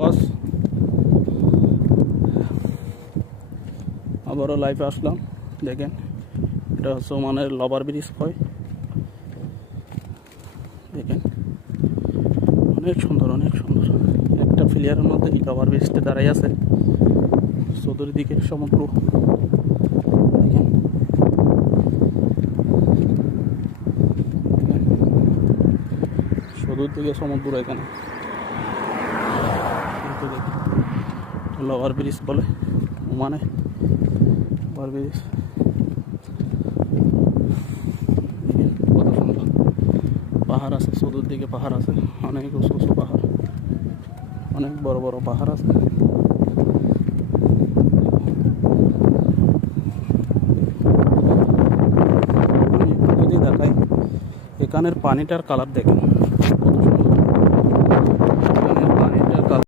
বস আবারও লাইভে আসলাম। দেখেন, এটা হচ্ছে ওমানের লবার ব্রিজ হয়। দেখেন, অনেক সুন্দর, অনেক সুন্দর একটা ফিলিয়ারের মধ্যে এই লবার ব্রিজটা দাঁড়াই আছে। চতুর্দিকে সমুদ্র। দেখেন, চতুর্দিকে সমুদ্র। এখানে কিন্তু দেখেন, লবার ব্রিজ বলে ওমানে লবার ব্রিজ। কত সুন্দর পাহাড় আছে, চতুর্দিকে পাহাড় আছে, অনেক উঁচু উঁচু পাহাড়, অনেক বড় বড় পাহাড় আছে। যদি দেখাই এখানের পানিটার কালার দেখেন।